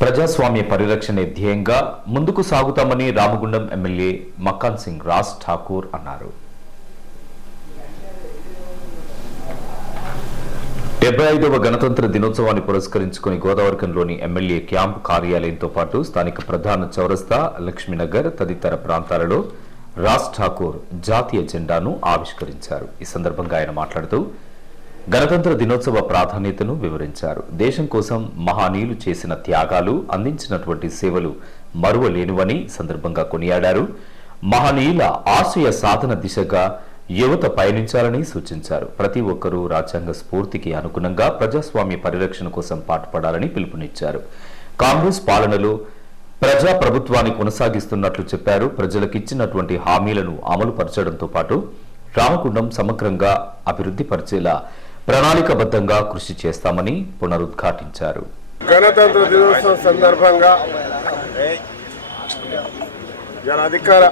ప్రజాస్వామ్య పరిరక్షణ ధ్యేయంగా ముందుకు సాగుతామని రామగుండం ఎమ్మెల్యే మకాన్ సింగ్ రాజ్ ఠాకూర్ అన్నారు. 75వ గణతంత్ర దినోత్సవాన్ని పురస్కరించుకుని గోదావరికంలోని ఎమ్మెల్యే క్యాంప్ కార్యాలయంతో పాటు స్థానిక ప్రధాన చౌరస్తా, లక్ష్మీనగర్ తదితర ప్రాంతాలలో రాజ్ ఠాకూర్ జాతీయ జెండాను ఆవిష్కరించారు. ఈ సందర్భంగా ఆయన మాట్లాడుతూ గణతంత్ర దినోత్సవ ప్రాధాన్యతను వివరించారు. దేశం కోసం మహానీయులు చేసిన త్యాగాలు, అందించినటువంటి సేవలు మరువలేనివని సందర్భంగా కొనియాడారు. మహనీయుల ఆశయ సాధన దిశగా యువత పయనించాలని సూచించారు. ప్రతి ఒక్కరూ రాజ్యాంగ స్ఫూర్తికి అనుగుణంగా ప్రజాస్వామ్య పరిరక్షణ కోసం పాటుపడాలని పిలుపునిచ్చారు. కాంగ్రెస్ పాలనలో ప్రజా ప్రభుత్వాన్ని కొనసాగిస్తున్నట్లు చెప్పారు. ప్రజలకు ఇచ్చినటువంటి హామీలను అమలు పరచడంతో పాటు రామగుండం సమగ్రంగా అభివృద్ధి పరిచేలా ప్రణాళికబద్ధంగా కృషి చేస్తామని పునరుద్ఘాటించారు. గణతంత్ర దినోత్సవం సందర్భంగా అధికార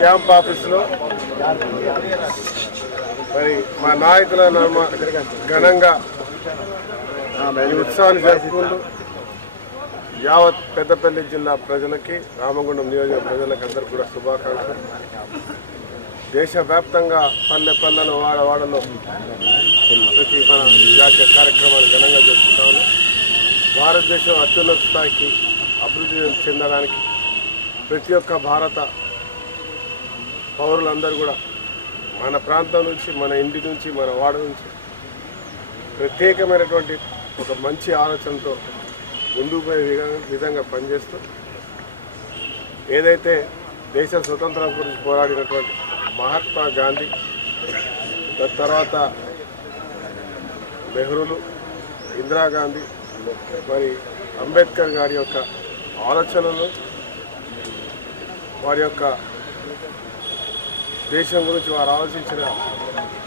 క్యాంప్ ఆఫీసులో మరి మా నాయకుల ఘనంగా ఈ ఉత్సవాన్ని జరుపుకుంటూ యావత్ పెద్దపల్లి జిల్లా ప్రజలకి, రామగుండం నియోజక ప్రజలకు అందరూ కూడా శుభాకాంక్షలు. దేశవ్యాప్తంగా పల్లె పల్లెలు, వాడవాడలో ప్రతి మన జాతీయ కార్యక్రమాన్ని ఘనంగా జరుపుకుంటాము. భారతదేశం అత్యున్నత స్థాయికి అభివృద్ధి చెందడానికి ప్రతి ఒక్క భారత పౌరులందరూ కూడా మన ప్రాంతం నుంచి, మన ఇంటి నుంచి, మన వాడ నుంచి ప్రత్యేకమైనటువంటి ఒక మంచి ఆలోచనతో ముందుకు పోయే విధంగా పనిచేస్తూ ఏదైతే దేశ స్వతంత్రం గురించి పోరాడినటువంటి మహాత్మా గాంధీ, తర్వాత నెహ్రూలు, ఇందిరాగాంధీ, మరి అంబేద్కర్ గారి యొక్క ఆలోచనలు, వారి యొక్క దేశం గురించి వారు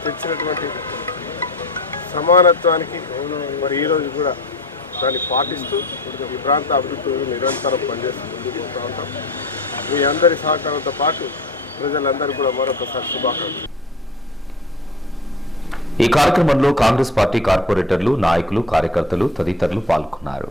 తెచ్చినటువంటి సమానత్వానికి మరి ఈరోజు కూడా దాన్ని పాటిస్తూ ఈ ప్రాంత అభివృద్ధి నిరంతరం పనిచేస్తూ ముందుకు పోతూ ఉంటాం. మీ అందరి సహకారంతో పాటు ప్రజలందరూ కూడా మరొకసారి శుభాకాంక్షలు. ఈ కార్యక్రమంలో కాంగ్రెస్ పార్టీ కార్పొరేటర్లు, నాయకులు, కార్యకర్తలు తదితరులు పాల్గొన్నారు.